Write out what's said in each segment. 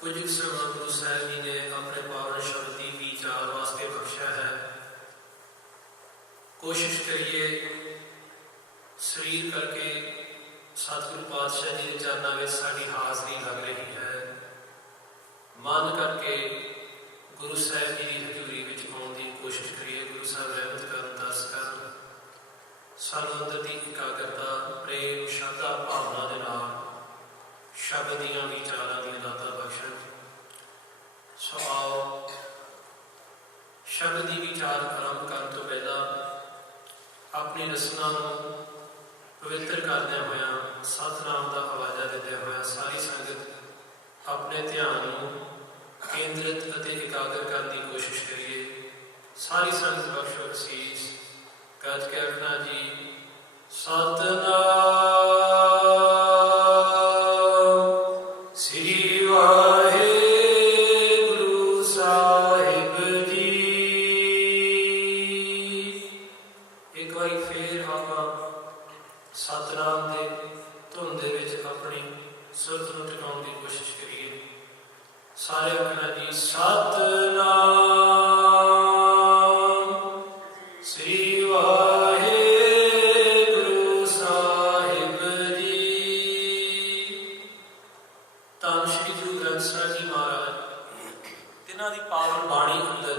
कुछ गुरु साहब जी ने अपने पावन शब्द की विचार कोशिश करिए शरीर करके सतगुरु पातशाह जी के चरणों में साड़ी हाजरी लग रही है। मन करके गुरु साहब जी की हजूरी में आने की कोशिश करिए। गुरु साहब रहमत कर दस कर सानू अंदर की एकाग्रता प्रेम श्रद्धा भावना के नाल शब्द दियां विचारां दी दाता बख्शण। सो आओ शब्द की विचार आरंभ करने तो पहला अपनी रसना पवित्र करदे होया सतनाम का हवाला देते हुए सारी संगत अपने ध्यान केंद्रित और एकाग्र करने की कोशिश करिए। सारी संगत बख्शो असीस गज के रखना जी। सतनाम श्री वाहे गुरु साहिब जी। एक बार फिर आप सतनाम के धुन दे विच अपनी सुरत नूं टिकाउण की कोशिश करिए। सारे आखना जी सतनाम श्री वाहे गुरु साहिब जी। धन श्री गुरु ग्रंथ साहिब जी महाराज तिन्हां दी पावन बाणी अंदर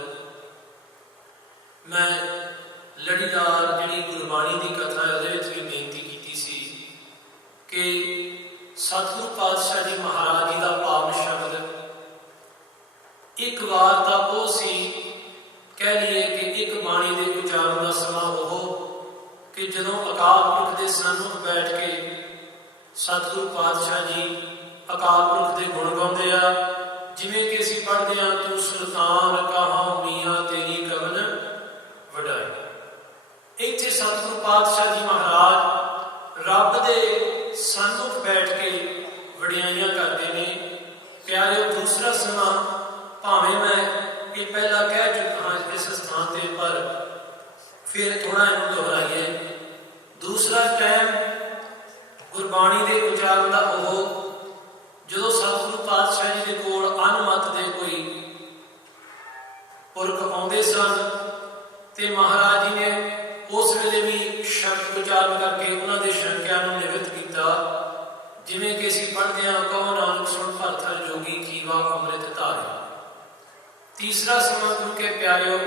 मैं लड़ीदार जिहड़ी गुरबाणी की कथा है उहदे विच भी बेनती की सी कि सतगुरु पातशाह जी महाराज जी का पावन शब्द एक बार तो वो सी कह लीए कि एक बाणी के उचारण का समा वो कि जदों अकाल पुरख के सन्मुख बैठ के सतगुरु पातशाह जी अकाल पुरख के गुण गाते आ। जिमें कि असीं पढ़ते हैं तू सुल्तान कहाँ मियाँ तेरी कवन वडाई। इत्थे सतगुरु पातशाह जी महाराज रब दे सन्मुख बैठ के वडियाइयां करते हैं। प्यारे दूसरा समा भावें मैं ये पहला कह चुका हाँ इस स्थान पर, पर फिर थोड़ा इन्हू दोहराइए। दूसरा टाइम गुरबाणी के उचारण का वो जो सतगुरु पातशाह जी के कोल अनमत दे कोई पुरख आउंदे सन ते महाराज जी ने उस वेले भी शब्द उचारण करके उन्होंने शंकिया निवृत्त किया। जिमें कि असीं पढ़ते हैं कहो नानक सुन भरथर जोगी कीवा अमृत धारे। तीसरा समा गुरु के प्यारिओ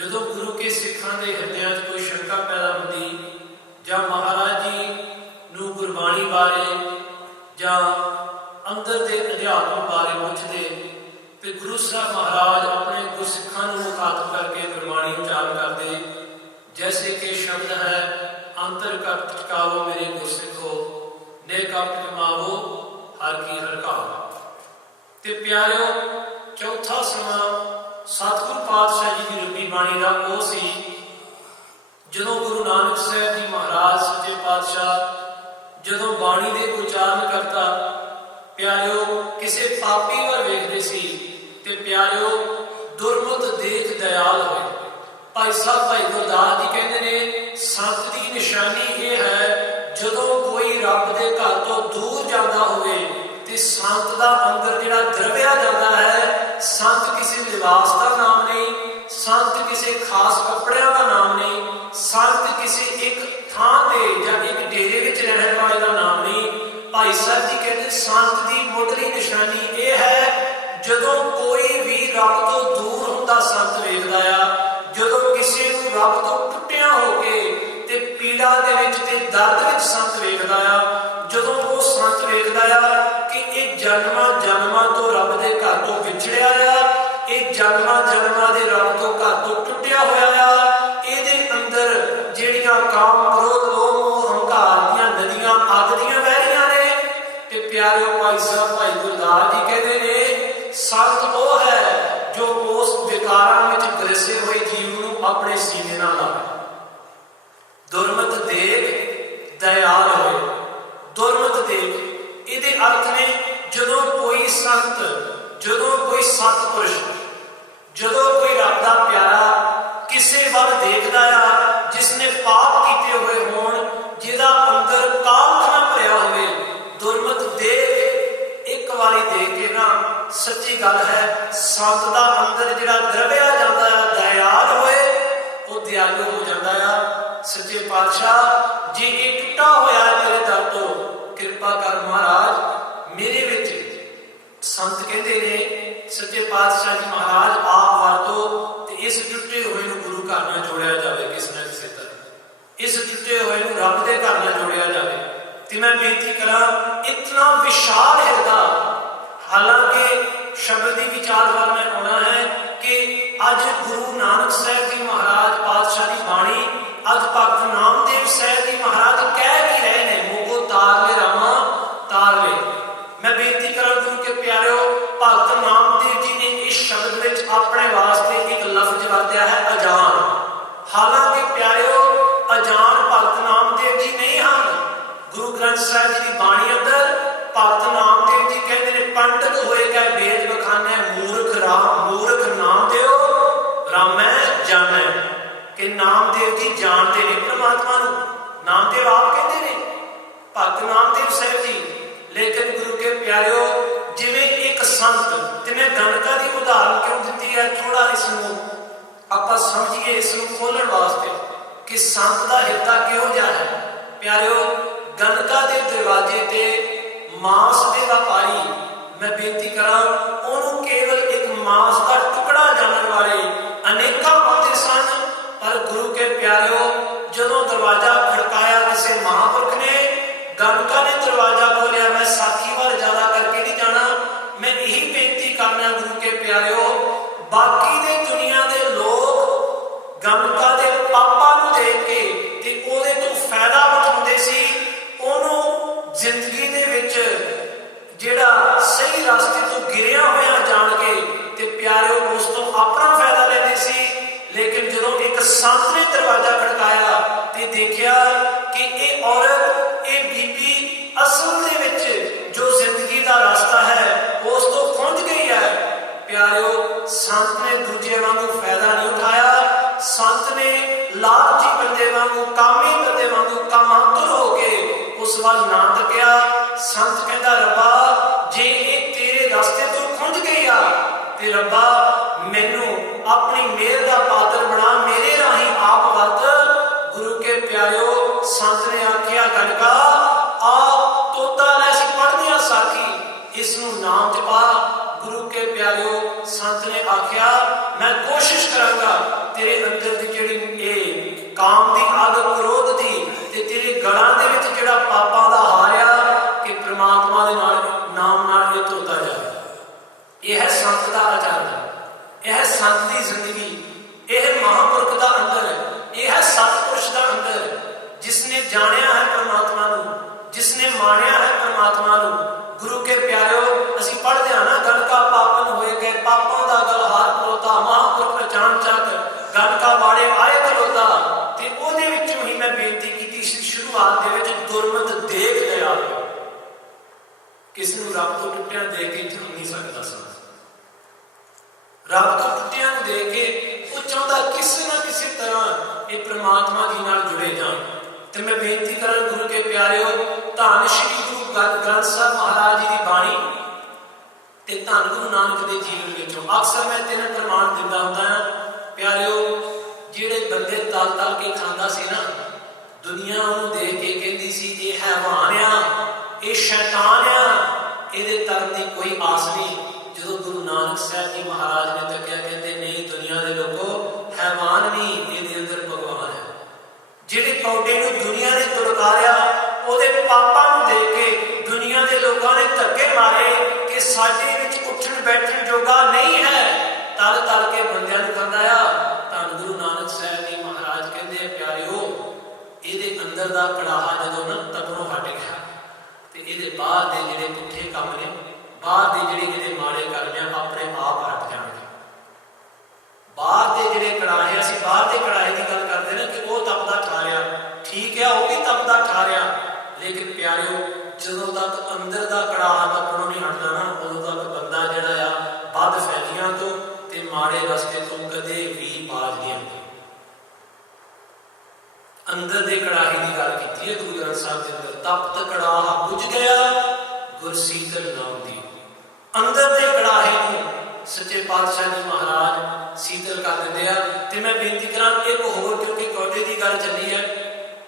जो गुरु के सिखां के हृदय कोई शंका पैदा होती जां महाराज जी नूं गुरबाणी बारे जां अंदर के अध्यात्म बारे पुछते तो गुरु साहब महाराज अपने गुरसिखां नूं मुखातब करके गुरबाणी उचारण करते। जैसे कि शब्द है अंतर कपट टिकावो मेरे गुरसिखो ने कपट कमावो हर की हरकाव। ते प्यारिओ चौथा समा सतगुरु पातशाह जी की रूपी बाणी का वो सी जो गुरु नानक साहब जी महाराज सच्चे पातशाह जो बाणी के उचारण करता प्यारिओ किसी पापी वाल वेखदे सी ते प्यारिओ दुरमत देख दयाल होए। भाई साहब भाई गुरदास जी कहते ने संत की निशानी ये है जो कोई रब के घर तो दूर जाता होवे ते संत का अंदर जिहड़ा द्रव्या जाता है। संत किसी लिबास का नाम नहीं, संत किसी खास कपड़िया का नाम नहीं, संत किसी एक थां ते या एक डेरे विच रहने वाले का नाम नहीं। भाई साहब जी कहते संत की मुढ़ली निशानी ये है जदों कोई भी रब तो दूर हुंदा संत वेखदा आ। जदों किसी नूं रब तो टुटिया होके ते पीड़ा दे विच ते दर्द विच संत वेखदा आ। जदों वो संत वेखदा आ कि ये जन्मां जन्मां तो रब दे घर तो विछड़िया आ, ये जन्मां जन्मां दे रब तो घर तो टुटिया होया आ। इहदे अंदर जिहड़ियां काम क्रोध लोभ मोह हंकार दीयां नदियां अग दीयां वह रहीआं ने। ते प्यारे भाई साहब भाई गुरदास जी कहते ने संत वो है जो उस विकारां विच ग्रसे हुए जीव नूं अपने सीने नाल लावे। दुरमत देख दयाल होए। दुरमत देख इहदे अर्थ ने जो कोई संत जो कोई सतपुरुष जो कोई रब का प्यारा किसी वल देखदा आ जिसने पाप किए हुए होण जिहदा अंदर कालखना भरिया होवे दुरमत देख एक बारी देख के ना सच्ची गल है संत का अंदर जिहड़ा द्रव्या जाता है दयाल होए वो दयालु हो जाता है। पातशाह जे ये टुटा होया मेरे दर तो कृपा कर महाराज मेरे विच। संत कहते ने सच्चे पातशाह जी महाराज आप वरतो ते इस टुटे हुए नूं गुरु घर नाल जोड़िया जाए, किस ना किसी तरह इस टुटे हुए नूं रब दे घर नाल जोड़िया जाए। ते मैं बेनती करा इतना विशाल हिरदा, हालांकि शब्द की विचार वाल मैं आना है कि अज गुरु नानक साहब जी महाराज पातशाह की बाणी अज भगत नामदेव साहब जी महाराज कह भी रहे हैं, मोगो तार ले रामा तार ले। मैं बेनती करा गुरु के प्यारो, भगत नामदेव जी ने इस शब्द में अपने वास्ते एक लफ्ज वरत्या है अजान। हालांकि प्यारो अजान भगत नामदेव जी नहीं हैं। गुरु ग्रंथ साहब जी की बाणी अंदर भगत नामदेव जी कहते हैं पंडित होएगा वेद बखाने मूर्ख राम मूर्ख नाम देओ रामै जानै, कि नामदेव जी जानते नहीं परमात्मा नूं। नामदेव आप कहते हैं भगत नामदेव साहब जी। लेकिन गुरु के प्यारिओ जिवें एक संत, जिवें गणका की उदाहरण क्यों दी है, थोड़ा इसनूं आपां समझिए, इसनूं खोलण वास्ते कि संत का हिरदा किहो जिहा है। प्यारिओ गणका के दरवाजे ते मांस के व्यापारी, मैं बेनती करा उन्होंने केवल एक मांस का टुकड़ा जानने वाले अनेकों आते सन, पर गुरु के प्यारिओ जदों दरवाजा खड़काया किसी महापुरख ने, गणका ने दरवाजा खोलिया। मैं साथी वाल ज्यादा करके नहीं जाना, मैं यही बेनती करना गुरु के प्यारिओ, बाकी दे दुनिया के लोग गणका के पापा नूं देख के ते ओहदे तों फायदा उठाउंदे सी, ओनू जिंदगी दे विच जिहड़ा सही रास्ते तो गिरिया होया जान के ते प्यारे उस तो अपना फायदा लेते सी। लेकिन जदों एक संत ने दरवाजा खड़काया ते देखिया कि ये औरत ये बीबी असल दे विच जो जिंदगी का रास्ता है उस तो खुंझ गई है। प्यारिओ संत ने दूजे वांगू फायदा नहीं उठाया, संत ने लालची बंदे वांगू कामी बंदे वांगू कामातुर हो के उस वाल ना तकिया। संत कहता रब्बा जे ये तेरे रास्ते तो खुंझ गई आ ते रब्बा मैनू अपनी मेहर का पात्र बना, मेरे राही आप वरत। गुरु के प्यारिओ संत ने आख्या गणका आ तोता लैसी पढ़दिया साखी इसनू नाम च पा। गुरु के प्यारिओ संत ने आख्या मैं कोशिश करांगा तेरे अंदर की जिहड़ी ये काम की अग क्रोध की ते तेरे गलां दे विच जिहड़ा पापां दा हारिया कि परमात्मा दे नाम नाल ये धोता जाए। यह है संत का आचरण, यह है संत की जिंदगी, यह है महापुरख का अंदर, यह है सतपुरुष का अंदर, जिसने जानिया है परमात्मा नूं, जिसने मानिया है परमात्मा नूं। गुरु के प्यारिओ असीं पढ़दे हां ना गणका पापन होए गए, पापां दा गल हार खलोता, महापुरख अचानचक गणका वाड़े आए खलोता। ते ओहदे विचों ही मैं बेनती कीती सी शुरुआत दे विच दुरमत देख लिया, किसी नूं रब तो टुटिया देख के झुक नहीं सकता सा। रब तो टुटिया देख के वो चाहता किसी ना किसी तरह ये परमात्मा जी नाल जुड़े जान। ते मैं बेनती करा गुरु के प्यारिओ धन श्री गुरु ग्रंथ साहब महाराज जी की बाणी ते धन गुरु नानक के जीवन विचों अक्सर मैं तीन प्रमाण दिंदा हुंदा हां। प्यारिओ जिहड़े बंदे तल तल के खांदा सी ना, दुनिया उहनूं देख के कहंदी सी ये हैवान आ, ये शैतान आ, इहदे तरन की कोई आस नहीं। जदों गुरु नानक साहब जी महाराज ने तकिया कहते नहीं दुनिया के लोगों हैवान नहीं, इहदे अंदर भगवान है। जिहड़े पौधे नूं दुनिया ने दुड़कारिया ਉਹਦੇ ਪਾਪਾਂ ਨੂੰ ਦੇਖ ਕੇ ਦੁਨੀਆ ਦੇ ਲੋਕਾਂ ਨੇ ਧੱਕੇ ਮਾਰੇ ਕਿ ਸਾਡੇ ਵਿੱਚ ਉੱਠਣ ਬੈਠਣ ਜੋਗਾ ਨਹੀਂ ਹੈ, ਤਲ ਤਲ ਕੇ ਬੰਦਿਆਂ ਨੂੰ ਕਹਿੰਦਾ ਆ। ਧੰਨ ਗੁਰੂ ਨਾਨਕ ਸਾਹਿਬ ਜੀ ਮਹਾਰਾਜ ਕਹਿੰਦੇ ਪਿਆਰਿਓ ਇਹਦੇ ਅੰਦਰ ਦਾ ਕੜਾਹਾ ਜਦੋਂ ਨਾ ਤਬਰੋਂ ਹਟ ਗਿਆ ਤੇ ਇਹਦੇ ਬਾਹਰ ਦੇ ਜਿਹੜੇ ਪੁੱਠੇ ਕੰਮ ਨੇ, ਬਾਹਰ ਦੇ ਜਿਹੜੇ ਇਹਦੇ ਮਾੜੇ ਕਰਮ ਆ ਆਪਣੇ ਆਪ ਹਟ ਜਾਣਗੇ। ਬਾਹਰ ਦੇ ਜਿਹੜੇ ਕੜਾਹੇ, ਅਸੀਂ ਬਾਹਰ ਦੇ ਕੜਾਹੇ ਦੀ ਗੱਲ ਕਰਦੇ ਨਾ ਕਿ ਉਹ ਤਪਦਾ ਠਾਰਿਆ, ठीक है वो भी तपदा ठहरिया, लेकिन प्यारिओ जदों तक अंदर का कड़ाहा तपनों नहीं हटता ना उदों तक बंदा जिहड़ा आ बद फैलियां तो ते माड़े रस्ते तो कदे भी बाज नहीं आंदा। अंदर दे कड़ाहे की गल कीती है गुरु ग्रंथ साहब के अंदर, तपत कड़ाहा बुझ गया गुर शीतल नाम दी। अंदर दे कड़ाहे नूं सच्चे पातशाह जी महाराज शीतल कर दिंदे आ। ते मैं बेनती करा एक होर, क्योंकि कौडे की गल चली है,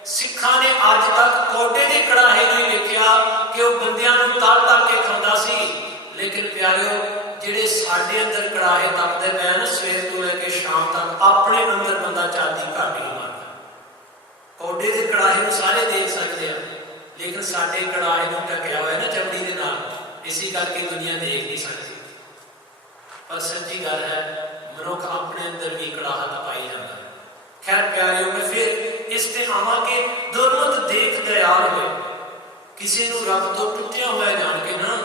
ਸਿੱਖਾਂ ਨੇ ਅੱਜ ਤੱਕ ਕੋਡੇ ਦੇ ਕੜਾਹੇ ਨੂੰ ਹੀ ਵੇਖਿਆ ਕਿ ਉਹ ਬੰਦਿਆਂ ਨੂੰ ਤਲ ਤਲ ਕੇ ਖਾਂਦਾ ਸੀ। ਲੇਕਿਨ ਪਿਆਰਿਓ, ਜਿਹੜੇ ਸਾਡੇ ਅੰਦਰ ਕੜਾਹੇ ਤਪਦੇ ਪਏ ਨਾ, ਸਵੇਰ ਤੋਂ ਲੈ ਕੇ ਸ਼ਾਮ ਤੱਕ ਆਪਣੇ ਅੰਦਰ ਬੰਦਾ ਚਾਂਦੀ ਘੱਟ ਹੀ ਮਾਰਦਾ। ਕੋਡੇ ਦੇ ਕੜਾਹੇ ਨੂੰ ਸਾਰੇ ਦੇਖ ਸਕਦੇ ਆ, ਲੇਕਿਨ ਸਾਡੇ ਕੜਾਹੇ ਨੂੰ ਢਕਿਆ ਹੋਇਆ ਨਾ ਚਮੜੀ ਦੇ ਨਾਲ, ਇਸੇ ਕਰਕੇ ਦੁਨੀਆ ਦੇਖ ਨਹੀਂ ਸਕਦੀ। ਪਰ ਸੱਚੀ ਗੱਲ ਹੈ, ਮਨੁੱਖ ਆਪਣੇ ਅੰਦਰ ਵੀ ਕੜਾਹਟ ਪਾਈ ਜਾਂਦਾ ਹੈ। ਖੈਰ ਪਿਆਰਿਓ, ਮੈਂ ਫਿਰ ਇਸ ਤੇ ਆਵਾਂ ਕਿ ਦੁਰਮਤ ਦੇਖ ਦਇਆਲ ਹੋਏ, ਕਿਸੇ ਨੂੰ ਰੱਬ ਤੋਂ ਟੁੱਟਿਆ ਹੋਇਆ ਜਾਣ ਕੇ ਨਾ।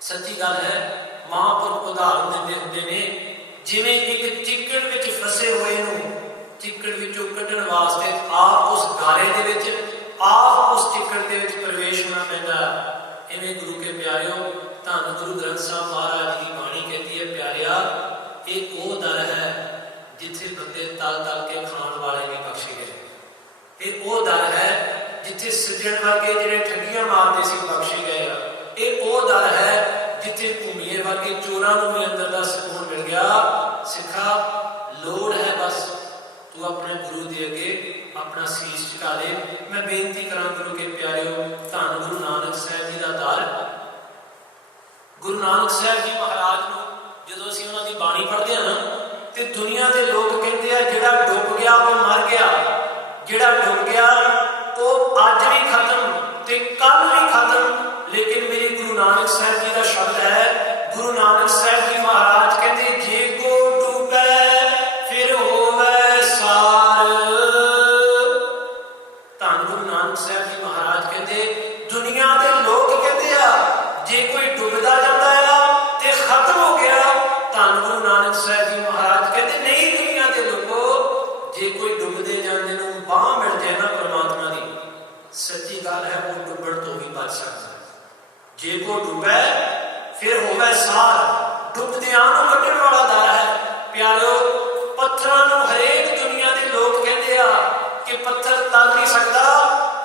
ਸੱਚੀ ਗੱਲ ਹੈ, ਮਹਾਂਪੁਰਖ ਉਦਾਹਰਨ ਦਿੰਦੇ ਹੁੰਦੇ ਨੇ, ਜਿਵੇਂ ਇੱਕ ਚਿੱਕੜ ਵਿੱਚ ਫਸੇ ਹੋਏ ਨੂੰ ਚਿੱਕੜ ਵਿੱਚੋਂ ਕੱਢਣ ਵਾਸਤੇ ਆਪ ਉਸ ਗਾਰੇ ਦੇ ਵਿੱਚ, ਆਪ ਉਸ ਚਿੱਕੜ ਦੇ ਵਿੱਚ ਪ੍ਰਵੇਸ਼ ਹੋਣਾ ਪੈਂਦਾ। ਇਵੇਂ ਗੁਰੂ ਕੇ ਪਿਆਰਿਓ, ਧੰਨ ਗੁਰੂ ਗ੍ਰੰਥ ਸਾਹਿਬ ਮਹਾਰਾਜ ਦੀ ਬਾਣੀ ਕਹਿੰਦੀ ਹੈ, ਪਿਆਰਿਆ, ਇਹ ਉਹ ਦਰ ਹੈ ਜਿੱਥੇ ਬੰਦੇ ਤਲ ਤਲ ਕੇ ਖਾਣ ਵਾਲੇ ਵੀ ਬਖਸ਼ੇ ਗਏ। ਇਹ ਉਹ ਦਰ ਹੈ ਜਿੱਥੇ ਸੱਜਣ ਵਰਗੇ ਜਿਹੜੇ ਠੱਗੀਆਂ ਮਾਰਦੇ ਸੀ ਬਖਸ਼ੇ ਗਏ ਆ। ਇਹ ਉਹ ਦਰ ਹੈ ਜਿੱਥੇ ਭੂਮੀਏ ਵਰਗੇ ਚੋਰਾਂ ਨੂੰ ਵੀ ਅੰਦਰ ਦਾ ਸਕੂਨ ਮਿਲ ਗਿਆ। ਸਿੱਖਾ, ਲੋੜ ਹੈ ਬਸ ਤੂੰ ਆਪਣੇ ਗੁਰੂ ਦੇ ਅੱਗੇ ਆਪਣਾ ਸੀਸ ਝੁਕਾ ਦੇ। ਮੈਂ ਬੇਨਤੀ ਕਰਾਂ ਗੁਰੂ ਕੇ ਪਿਆਰਿਓ, ਧੰਨ ਗੁਰੂ ਨਾਨਕ ਸਾਹਿਬ ਜੀ ਦਾ ਦਰ, ਗੁਰੂ ਨਾਨਕ ਸਾਹਿਬ ਜੀ ਮਹਾਰਾਜ ਨੂੰ ਜਦੋਂ ਅਸੀਂ ਉਹਨਾਂ ਦੀ ਬਾਣੀ ਪੜ੍ਹਦੇ ਹਾਂ ਨਾ, ਤੇ ਦੁਨੀਆ ਦੇ ਲੋਕ ਕਹਿੰਦੇ ਆ ਜਿਹੜਾ ਡੁੱਬ ਗਿਆ ਉਹ ਮਰ ਗਿਆ, ਜਿਹੜਾ ਡੁੱਬ ਗਿਆ ਉਹ ਅੱਜ ਵੀ ਖਤਮ ਤੇ ਕੱਲ ਵੀ ਖਤਮ। ਲੇਕਿਨ ਮੇਰੇ ਗੁਰੂ ਨਾਨਕ ਸਾਹਿਬ ਜੀ ਦਾ ਸ਼ਬਦ ਹੈ, ਗੁਰੂ ਨਾਨਕ ਸਾਹਿਬ ਜੀ ਮਹਾਰਾਜ ਕਹਿੰਦੇ, ਜੇ ਕੋ ਡੁੱਬੈ ਫਿਰ ਹੋਵੇ ਸਾਰ। ਧੰਨ ਗੁਰੂ ਨਾਨਕ ਸਾਹਿਬ ਜੀ ਮਹਾਰਾਜ ਕਹਿੰਦੇ, ਦੁਨੀਆ ਦੇ ਲੋਕ ਕਹਿੰਦੇ ਆ ਜੇ ਕੋਈ ਡੁੱਬਦਾ ਜਾਂਦਾ ਆ ਤੇ ਖਤਮ ਹੋ ਗਿਆ। ਧੰਨ ਗੁਰੂ ਨਾਨਕ ਸਾਹਿਬ ਜੀ ਮਹਾਰਾਜ ਕਹਿੰਦੇ, ਨਹੀਂ ਦੁਨੀਆ ਦੇ ਲੋਕੋ, ਜੇ ਕੋਈ ਡੁੱਬਦੇ ਜਾਂਦੇ ਨੂੰ ਬਾਂਹ ਮਿਲ ਜਾਏ ਨਾ ਪਰਮਾਤਮਾ ਦੀ, ਸੱਚੀ ਗੱਲ ਹੈ, ਉਹ ਡੁੱਬਣ ਤੋਂ ਵੀ ਬਚ ਸਕਦਾ। ਜੇ ਕੋ ਡੁੱਬੈ ਫਿਰ ਹੋਵੇ ਸਾਰ, ਡੁੱਬਦਿਆਂ ਨੂੰ ਕੱਢਣ ਵਾਲਾ ਦਰ ਹੈ। ਪਿਆਰਿਓ, ਪੱਥਰਾਂ ਨੂੰ ਹਰੇਕ ਦੁਨੀਆ ਦੇ ਲੋਕ ਕਹਿੰਦੇ ਆ ਕਿ ਪੱਥਰ ਤਰ ਨਹੀਂ ਸਕਦਾ।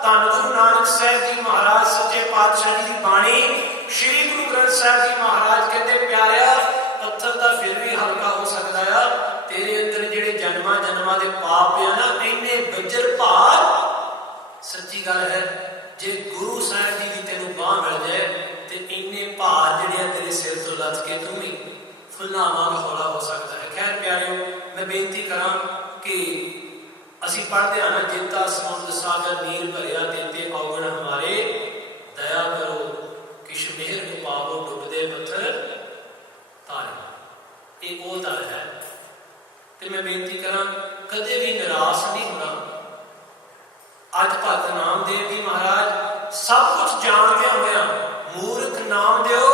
ਧੰਨ ਗੁਰੂ ਨਾਨਕ ਸਾਹਿਬ ਜੀ ਮਹਾਰਾਜ ਸੱਚੇ ਪਾਤਸ਼ਾਹ ਜੀ ਦੀ ਬਾਣੀ, ਸ਼੍ਰੀ ਗੁਰੂ ਗ੍ਰੰਥ ਸਾਹਿਬ ਜੀ ਮਹਾਰਾਜ ਕਹਿੰਦੇ, ਪਿਆਰਿਆ, ਪੱਥਰ ਤਾਂ ਫਿਰ ਵੀ ਹਲਕਾ ਹੋ ਸਕਦਾ ਆ, ਤੇਰੇ ਅੰਦਰ ਜਿਹੜੇ ਜਨਮਾਂ ਜਨਮਾਂ ਦੇ ਪਾਪ ਆ ਨਾ, ਇੰਨੇ ਬੱਜਰ ਭਾਰ। ਸੱਚੀ ਗੱਲ ਹੈ, ਜੇ ਗੁਰੂ ਸਾਹਿਬ ਜੀ ਦੀ ਤੈਨੂੰ ਬਾਂਹ ਮਿਲ ਜਾਏ ਤੇ ਇੰਨੇ ਭਾਰ ਜਿਹੜੇ ਆ ਤੇਰੇ ਸਿਰ ਤੋਂ ਲੱਥ ਕੇ ਤੂੰ ਵੀ ਫੁੱਲਾਂ ਵਾਂਗ ਹੌਲਾ ਹੋ ਸਕਦਾ ਹੈ। ਖੈਰ ਪਿਆਰਿਓ, ਮੈਂ ਬੇਨਤੀ ਕਰਾਂ ਕਿ ਅਸੀਂ ਪੜ੍ਹਦੇ ਹਾਂ ਨਾ, ਜੇਤਾ ਸਮੁੰਦ ਸਾਗਰ ਨੀਰ ਭਰਿਆ ਤੇਤੇ ਔਗਣ ਹਮਾਰੇ, ਦਇਆ ਕਰੋ ਕਿਛ ਮਿਹਰ ਨੂੰ ਪਾਵੋ ਡੁੱਬਦੇ ਪੱਥਰ ਤਾਰੇ। ਇਹ ਉਹ ਦਰ ਹੈ। ਤੇ ਮੈਂ ਬੇਨਤੀ ਕਰਾਂ, ਕਦੇ ਵੀ ਨਿਰਾਸ਼ ਨਹੀਂ ਹੋਣਾ। ਅੱਜ ਭਗਤ ਨਾਮਦੇਵ ਜੀ ਮਹਾਰਾਜ ਸਭ ਕੁਝ ਜਾਣਦੇ ਹੋਇਆ, ਮੂਰਖ ਨਾਮ ਦਿਓ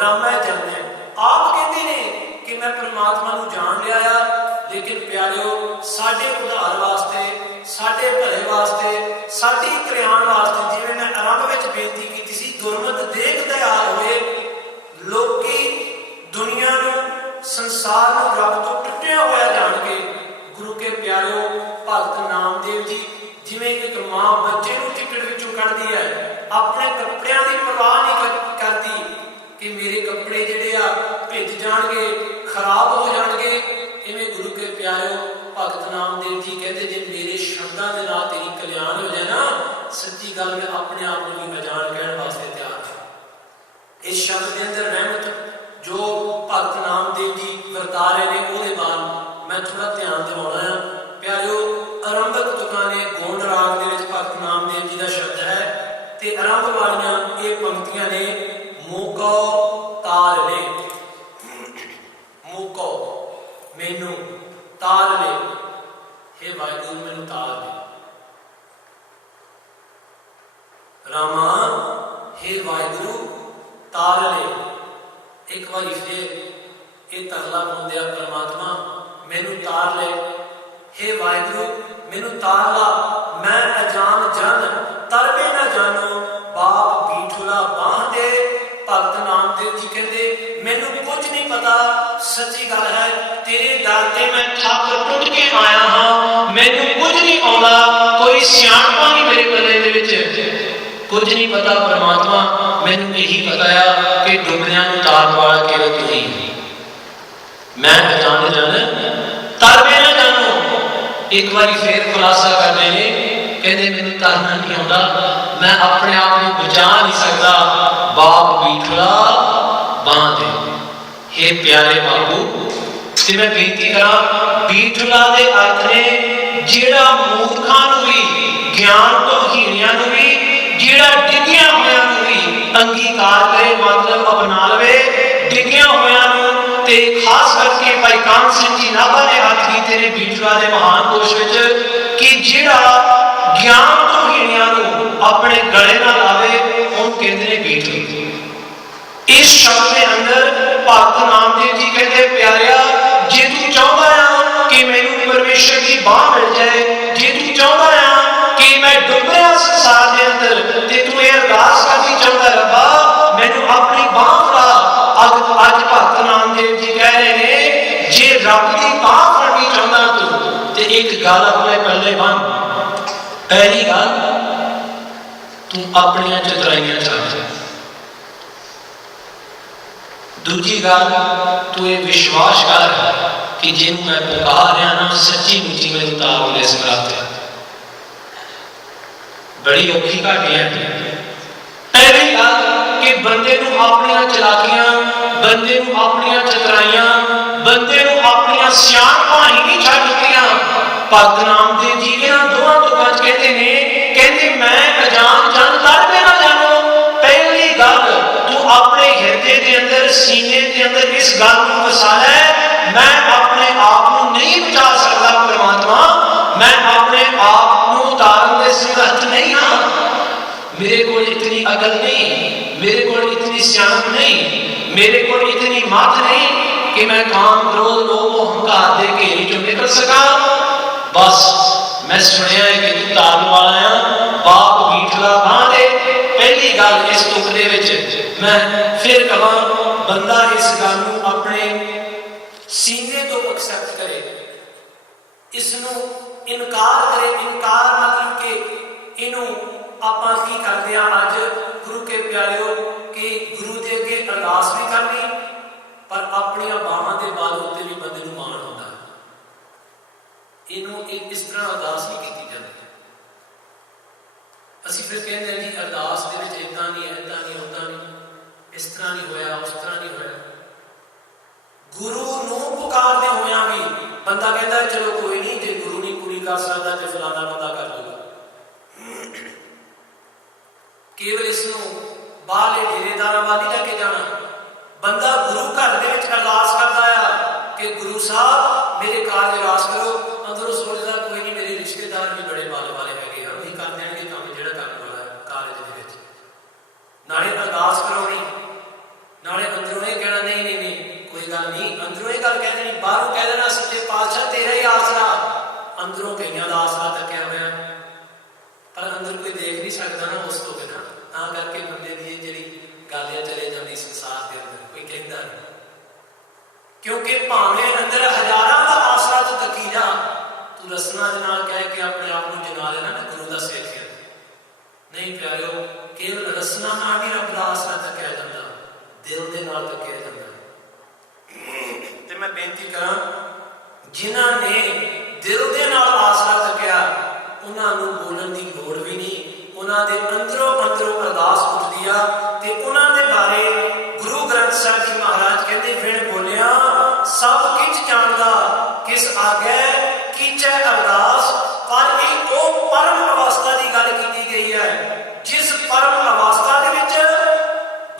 ਰਾਮੈ ਜਾਣੈ, ਆਪ ਕਹਿੰਦੇ ਨੇ ਕਿ ਮੈਂ ਪਰਮਾਤਮਾ ਨੂੰ ਜਾਣ ਲਿਆ ਆ। ਲੇਕਿਨ ਪਿਆਰਿਓ, ਸਾਡੇ ਉਧਾਰ ਵਾਸਤੇ, ਸਾਡੇ ਭਲੇ ਵਾਸਤੇ, ਸਾਡੀ ਕਲਿਆਣ ਵਾਸਤੇ, ਜਿਵੇਂ ਮੈਂ ਆਰੰਭ ਵਿੱਚ ਬੇਨਤੀ ਕੀਤੀ ਸੀ, ਦੁਰਮਤ ਦੇਖ ਦਇਆਲ ਹੋਏ। ਲੋਕੀ ਦੁਨੀਆ ਨੂੰ, ਸੰਸਾਰ ਨੂੰ ਰੱਬ ਤੋਂ ਟੁੱਟਿਆ ਹੋਇਆ ਜਾਣ ਕੇ, ਗੁਰੂ ਕੇ ਪਿਆਰਿਓ, ਭਗਤ ਨਾਮਦੇਵ ਜੀ ਜਿਵੇਂ ਇੱਕ ਮਾਂ ਬੱਚੇ ਨੂੰ ਚਿੱਕੜ ਵਿੱਚੋਂ ਕੱਢਦੀ ਹੈ, ਆਪਣੇ ਕੱਪੜਿਆਂ ਦੀ ਪਰਵਾਹ ਨਹੀਂ ਕਰਦੀ ਕਿ ਮੇਰੇ ਕੱਪੜੇ ਜਿਹੜੇ ਆ ਭਿੱਜ ਜਾਣਗੇ, ਖਰਾਬ ਹੋ ਜਾਣਗੇ। ਇਵੇਂ ਗੁਰੂ ਕੇ ਪਿਆਰਿਓ, ਭਗਤ ਨਾਮਦੇਵ ਜੀ ਕਹਿੰਦੇ, ਜੇ ਮੇਰੇ ਸ਼ਬਦਾਂ ਦੇ ਨਾਲ ਤੇਰੀ ਕਲਿਆਣ ਹੋ ਜਾਏ ਨਾ, ਸੱਚੀ ਗੱਲ ਮੈਂ ਆਪਣੇ ਆਪ ਨੂੰ ਵੀ ਅਜਾਣ ਕਹਿਣ ਵਾਸਤੇ ਤਿਆਰ ਹਾਂ। ਇਸ ਸ਼ਬਦ ਦੇ ਅੰਦਰ ਰਹਿਮਤ ਜੋ ਭਗਤ ਨਾਮਦੇਵ ਜੀ ਵਰਤਾ ਰਹੇ ਨੇ, ਉਹਦੇ ਬਾਅਦ ਮੈਂ ਥੋੜਾ ਧਿਆਨ ਦਿਵਾਉਣਾ ਆ। ਪਿਆਰਿਓ, ਆਰੰਭਕ ਤੁਕਾਂ ਨੇ ਗੋਂਡ ਰਾਗ ਦੇ ਵਿੱਚ ਭਗਤ ਨਾਮਦੇਵ ਜੀ ਦਾ ਸ਼ਬਦ ਹੈ, ਤੇ ਆਰੰਭ ਵਾਲੀਆਂ ਇਹ ਪੰਕਤੀਆਂ ਨੇ, ਮੋਕੋ ਤਾਰ ਲੈ, ਮੋਕੋ ਮੈਨੂੰ ਤਾਰ ਲੈ, ਹੇ ਵਾਹਿਗੁਰੂ ਮੈਨੂੰ ਤਾਰ ਲੈ। ਰਾਮਾ ਹੇ ਵਾਹਿਗੁਰੂ ਤਾਰ ਲੈ। ਇੱਕ ਵਾਰੀ ਫਿਰ ਇਹ ਤਰਲਾ ਪਾਉਂਦਿਆ, ਪਰਮਾਤਮਾ ਮੈਨੂੰ ਤਾਰ ਲੈ, ਹੇ ਵਾਹਿਗੁਰੂ ਮੈਨੂੰ ਤਾਰ ਲਾ, ਮੈਂ ਅਜਾਨ ਜਨ ਤਰਬੇ ਨਾ ਜਾਣੋ, ਬਾਪ ਬੀਠੁਲਾ ਬਾਂਹ ਦੇ। ਭਗਤ ਨਾਮਦੇਵ ਜੀ ਕਹਿੰਦੇ, ਮੈਨੂੰ ਕੁਝ ਨਹੀਂ ਪਤਾ, ਸੱਚੀ ਗੱਲ ਹੈ, ਤੇਰੇ ਦਰ ਤੇ ਮੈਂ ਥੱਕ ਟੁੱਟ ਕੇ ਆਇਆ ਹਾਂ, ਮੈਨੂੰ ਕੁਝ ਨਹੀਂ ਆਉਂਦਾ, ਕੋਈ ਸਿਆਣਪਾ ਨਹੀਂ ਮੇਰੇ ਪੱਲੇ ਦੇ ਵਿੱਚ, ਕੁਝ ਨਹੀਂ ਪਤਾ ਪਰਮਾਤਮਾ। ਮੈਨੂੰ ਇਹੀ ਪਤਾ ਆ ਕਿ ਡੁੱਬਦਿਆਂ ਨੂੰ ਤਾਰਨ ਵਾਲਾ ਕੇਵਲ ਤੂੰ ਹੀ। ਮੈਂ ਅਜਾਨ ਜਨ ਤਰਬੇ ਨਾ ਜਾਣੋ। ਇੱਕ ਵਾਰੀ ਫੇਰ ਖੁਲਾਸਾ ਕਰਦੇ ਨੇ, कहते मैनू तरना नहीं आता, मैं अपने आप को बचा नहीं सकता, बाप बीठला बांह दे। हे प्यारे बाबू, ते मैं बेनती करा, बीठला दे अर्थ ने जेड़ा मूर्खां नूं भी, ज्ञान तो हीणियां नूं भी, जेड़ा डिग्गिया होया नूं भी अंगीकार करे, मतलब अपना लवे। डिग्गिया होया नूं ते खास करके भाई कान सिंह जी नाभा ने अर्थ कीते ने बीठला दे महान कोश विच कि जेड़ा ज्ञान तो हीणियां नूं अपने गले नाल लावे उहनूं कहंदे ने बीठला। इस शब्द के अंदर भगत नामदेव जी कहते प्यारिया, जे तू चाहता है कि मैनू परमेश्वर की बांह मिल जाए, जे तू चाहता है कि मैं डुबया संसार के अंदर, ते तू ये अरदास करनी चाहता रब्बा मैनू अपनी बांह फड़ा। अज भगत नामदेव जी कह रहे हैं जे रब की बांह फड़नी चाहता तू ते एक गल अपने पल्ले बन। पहली गल, तू अपनी चतराइयां छड्ड। दूजी गल, तू ये विश्वास कर कि जिन्हों मैं पुकार रहा ना सच्ची मुची में उतार ले समर्थ है। बड़ी औखी घाटी है। पहली गल कि बंदे नूं अपनियां चलाकियां, बंदे नूं अपनियां चतराइयां, बंदे नूं अपनियां सियाणपां ही नहीं छड्ड दित्तियां। भगत नामदेव जी इन्हां दोवां तो बच कहते ने, कहते मैं अजान जन कर भी ना जानो। पहली गल, तू अपने हिरदे के अंदर, सीने के अंदर इस गल को वसा लै, मैं अपने आप को नहीं बचा सकता परमात्मा, मैं अपने आप को उतारन दे समर्थ नहीं हाँ। मेरे को इतनी अकल नहीं, मेरे को इतनी सियाणप नहीं, मेरे को इतनी मत नहीं कि मैं काम क्रोध लोभ अहंकार दे घेरे चो निकल सका। बस मैं सुनिया है कि तू तारन वाला है, बाप बीठला बांह दे। पहली गल इस तुक दे विच मैं फिर कहां, बंदा इस गल नूं अपने सीने तो एक्सेप्ट करे, इसनूं इनकार करे। इनकार मतलब कि इनू आपां की करदे आ अज गुरु के प्यारिओ कि गुरु दे अगे अरदास भी करनी, पर अपनी बाहां दे बल उत्ते भी बंदे नूं माण हुंदा। इनू इस तरह अरदास नहीं की जाती। असीं फिर कहंदे जी अरदास दे विच इदां नहीं, इदां नहीं, उदां नहीं, इस तरह नहीं होया, उस तरह नहीं होया। गुरु नूं पुकारदे होया भी बंदा कहता है चलो कोई नहीं, जे गुरु नहीं पूरी कर सकता तो फलाना बंदा कर दूगा। केवल इसनूं बाहरले डेरेदारां वाल नहीं लैके जाना। बंदा गुरु घर दे विच अरदास करदा है कि गुरु साहब मेरे कारज रास करो, अंदरों सोचदा कोई नहीं, मेरे रिश्तेदार भी बड़े बल वाले हैगे आ, वही कर देणगे काम जिहड़ा करन वाला है कारज दे विच। नाले अरदास कराउणी, नाले अंदरों ये कहना नहीं नहीं नहीं कोई गल नहीं, अंदरों ये गल कह देनी, बाहरों कह देना सच्चे पातशाह तेरा ही आसरा। अंदरों कईयां दा आसरा तक्या होया, पर अंदर कोई देख नहीं सकता ना उस तो बिना। तां करके बंदे दी जिहड़ी गल है चले जाती संसार के अंदर, कोई कहता नहीं। क्योंकि भावें अंदर हजारां दा आसरा तो तकी जा, तू रसना दे नाल कह के अपने आप को जगा लेना ना गुरु दा सिख है। नहीं प्यारिओ, केवल रसना नाल भी रब दा आसरा तकिया जांदा, दिल दे नाल तकिया जांदा। ते मैं बेनती करां, जिन्हां ने दिल दे नाल आसरा तकिया उन्हां नूं बोलण दी लोड़ भी नहीं। उन्हां दे अंदरों अंदरों अरदास उठदी आ ते उन्हां दे बारे गुरु ग्रंथ साहिब जी महाराज कहते विण बोलिया सब किछ जानदा, किस आगे कीचै अरदास। पर एक वो परम अवस्था की गल की गई है, जिस परम अवस्था दे विच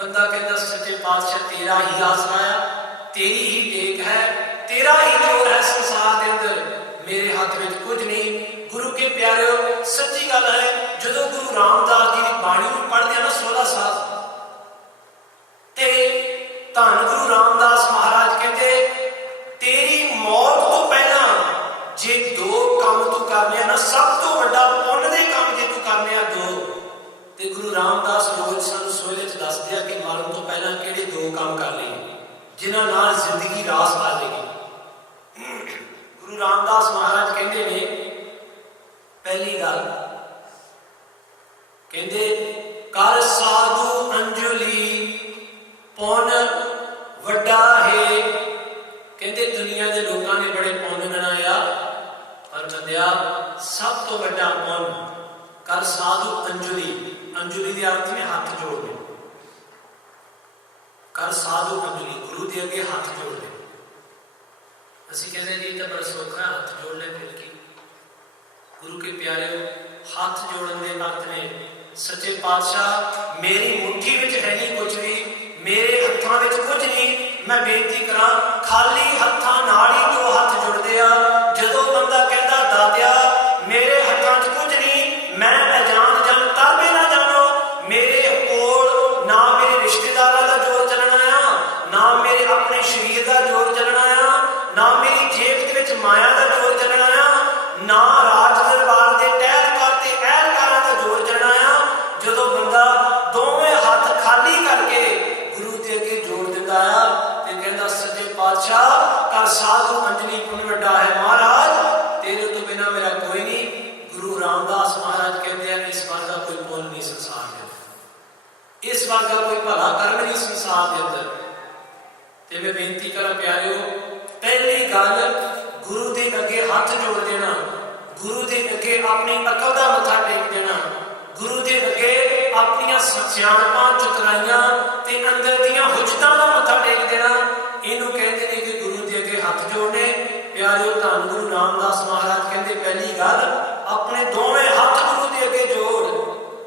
बंदा कहता सच्चे पातशाह तेरा ही आसरा है, तेरी ही टेक है, तेरा ही जोर है संसार के अंदर, मेरे हाथ में कुछ नहीं। गुरु के प्यारे सच्ची गल है, जो गुरु रामदास जी की बाणी पढ़ते हैं ना 16 साल, ते धन गुरु रामदास महाराज कहते तेरी मौत तो पहला जे दो काम तू करने ना, सब तो बड़ा पुण्य दे काम जे तू करने दो, ते गुरु रामदास रोज सानू सोहले च दस दिया कि मरण तो पहला किहड़े दो काम कर लिए जिन्हां नाल जिंदगी रास पा लेगी। गुरु रामदास महाराज कहते ने पहली गल कहते कर साधु अंजलि पुन वड्डा है। कहते दुनिया के लोगों ने बड़े पुण्य गिनाया, पर बंदिया सब तो वड्डा पुण्य ਕਰ ਸਾਧੂ ਅੰਜਲੀ। ਅੰਜਲੀ ਦੇ ਅਰਥ ਨੇ ਹੱਥ ਜੋੜਨੇ। ਕਰ ਸਾਧੂ ਅੰਜਲੀ, ਗੁਰੂ ਦੇ ਅੱਗੇ ਹੱਥ ਜੋੜਦੇ। ਅਸੀਂ ਕਹਿੰਦੇ ਜੀ ਤਾਂ ਬੜਾ ਸੌਖਾ, ਹੱਥ ਜੋੜ ਲੈ ਫਿਰ ਕੀ। ਗੁਰੂ ਕੇ ਪਿਆਰਿਓ, ਹੱਥ ਜੋੜਨ ਦੇ ਅਰਥ ਨੇ ਸੱਚੇ ਪਾਤਸ਼ਾਹ ਮੇਰੀ ਮੁੱਠੀ ਵਿੱਚ ਹੈ ਨਹੀਂ ਕੁਝ ਵੀ, ਮੇਰੇ ਹੱਥਾਂ ਵਿੱਚ ਕੁਝ ਨਹੀਂ। ਮੈਂ ਬੇਨਤੀ ਕਰਾਂ, ਖਾਲੀ ਹੱਥਾਂ ਨਾਲ ਹੀ ਦੋ ਹੱਥ ਜੁੜਦੇ ਆ। ਜਦੋਂ ਬੰਦਾ ਕਹਿੰਦਾ ਦਾਤਿਆ ਮੇਰੇ ਹੱਥਾਂ 'ਚ ਕੁਝ ਨਹੀਂ, ਮੈਂ ਅਜਾਨ ਜਨ ਤਰਬੇ ਨਾ ਜਾਣੋ, ਮੇਰੇ ਕੋਲ ਨਾ ਮੇਰੇ ਰਿਸ਼ਤੇਦਾਰਾਂ ਦਾ ਜ਼ੋਰ ਚੱਲਣਾ ਆ, ਨਾ ਮੇਰੇ ਆਪਣੇ ਸਰੀਰ ਦਾ ਜ਼ੋਰ ਚੱਲਣਾ ਆ, ਨਾ ਮੇਰੀ ਜੇਬ ਦੇ ਵਿੱਚ ਮਾਇਆ ਦਾ ਜ਼ੋਰ ਚੱਲਣਾ ਆ, ਨਾ ਰਾਜ ਦਰਬਾਰ ਦੇ ਟਹਿਲਕਾਰ ਤੇ ਐਲਕਾਰਾਂ ਦਾ ਜ਼ੋਰ ਚੱਲਣਾ ਆ। ਜਦੋਂ ਬੰਦਾ ਦੋਵੇਂ ਹੱਥ ਖਾਲੀ ਕਰਕੇ ਗੁਰੂ ਦੇ ਅੱਗੇ ਜੋੜ ਦਿੰਦਾ ਆ ਤੇ ਕਹਿੰਦਾ ਸੱਚੇ ਪਾਤਸ਼ਾਹ ਕਰ ਸਾਧੂ ਅੰਜਲੀ ਪੁੰਨ ਵੱਡਾ ਹੈ, ਮਹਾਰਾਜ ਤੇਰੇ ਤੋਂ ਬਿਨਾਂ ਮੇਰਾ ਕੋਈ ਨਹੀਂ। ਗੁਰੂ ਰਾਮਦਾਸ ਮਹਾਰਾਜ ਕਹਿੰਦੇ ਆ ਇਸ ਵਰਗਾ ਕੋਈ ਪੁੰਨ ਨਹੀਂ ਸੰਸਾਰ ਦੇ, ਇਸ ਵਰਗਾ ਕੋਈ ਭਲਾ ਕਰਮ ਨਹੀਂ ਸੰਸਾਰ ਦੇ ਅੰਦਰ। ਤੇ ਮੈਂ ਬੇਨਤੀ ਕਰਾਂ ਪਿਆਰਿਓ, ਪਹਿਲੀ ਗੱਲ ਗੁਰੂ ਦੇ ਅੱਗੇ ਹੱਥ ਜੋੜ ਦੇਣਾ, ਗੁਰੂ ਦੇ ਅੱਗੇ ਆਪਣੀ ਅਕਲ ਦਾ ਮੱਥਾ ਟੇਕ ਦੇਣਾ, ਗੁਰੂ ਦੇ ਅੱਗੇ ਆਪਣੀਆਂ ਸਿਆਣਪਾਂ ਚਤੁਰਾਈਆਂ ਤੇ ਅੰਦਰ ਦੀਆਂ ਹੁਜਤਾਂ ਦਾ ਮੱਥਾ ਟੇਕ ਦੇਣਾ, ਇਹਨੂੰ ਕਹਿੰਦੇ ਨੇ ਕਿ ਗੁਰੂ ਦੇ ਅੱਗੇ ਹੱਥ ਜੋੜਨੇ। ਪਿਆਰਿਓ, ਧੰਨ ਗੁਰੂ ਰਾਮਦਾਸ ਮਹਾਰਾਜ ਕਹਿੰਦੇ ਪਹਿਲੀ ਗੱਲ ਆਪਣੇ ਦੋਵੇਂ ਹੱਥ ਗੁਰੂ ਦੇ ਅੱਗੇ ਜੋੜ।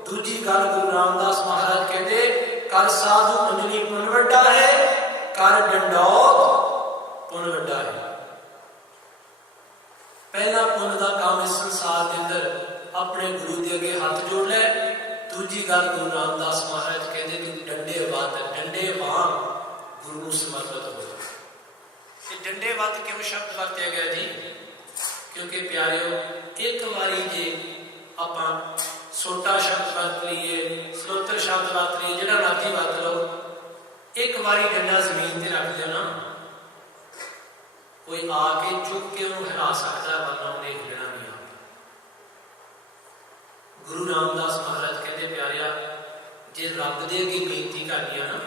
ਦੂਜੀ ਗੱਲ ਗੁਰੂ ਰਾਮਦਾਸ ਮਹਾਰਾਜ ਕਹਿੰਦੇ ਕਰ ਸਾਧੂ ਅੰਜਲੀ ਪੁੰਨ ਵੱਡਾ ਹੈ, ਕਰ ਡੰਡੌਤ ਪੁੰਨ ਵੱਡਾ ਹੈ। ਪਹਿਲਾ ਪੁੰਨ ਦਾ ਕੰਮ ਇਸ ਸੰਸਾਰ ਦੇ ਅੰਦਰ ਆਪਣੇ ਗੁਰੂ ਦੇ ਅੱਗੇ ਹੱਥ ਜੋੜ ਲੈ। ਦੂਜੀ ਗੱਲ ਗੁਰੂ ਰਾਮਦਾਸ ਮਹਾਰਾਜ ਕਹਿੰਦੇ ਤੂੰ ਡੰਡੇ ਵੱਧ, ਡੰਡੇ ਵਾਂਗ ਗੁਰੂ ਨੂੰ ਸਮਰਪਿਤ ਹੋ ਜਾ। ਤੇ ਡੰਡੇ ਵੱਧ ਕਿਉਂ ਸ਼ਬਦ ਵਰਤਿਆ ਗਿਆ ਜੀ? ਕਿਉਂਕਿ ਪਿਆਰਿਓ, ਇੱਕ ਵਾਰੀ ਜੇ ਆਪਾਂ ਸੋਟਾ ਸ਼ਬਦ ਵਰਤ ਲਈਏ, ਸਲੋਤਰ ਸ਼ਬਦ ਵਰਤ ਲਈਏ, ਜਿਹੜਾ ਮਰਜ਼ੀ ਵਰਤ ਲਓ, ਇੱਕ ਵਾਰੀ ਡੰਡਾ ਜ਼ਮੀਨ ਤੇ ਰੱਖ ਦਿਓ ਨਾ, ਕੋਈ ਆ ਕੇ ਚੁੱਕ ਕੇ ਉਹਨੂੰ ਹਿਲਾ ਸਕਦਾ, ਵਰਨਾ ਉਹਨੇ ਹਿਲਣਾ ਨਹੀਂ। ਗੁਰੂ ਰਾਮਦਾਸ ਮਹਾਰਾਜ ਕਹਿੰਦੇ ਪਿਆਰਿਆ, ਜੇ ਰੱਬ ਦੇ ਅੱਗੇ ਬੇਨਤੀ ਕਰਨੀ ਆ ਨਾ,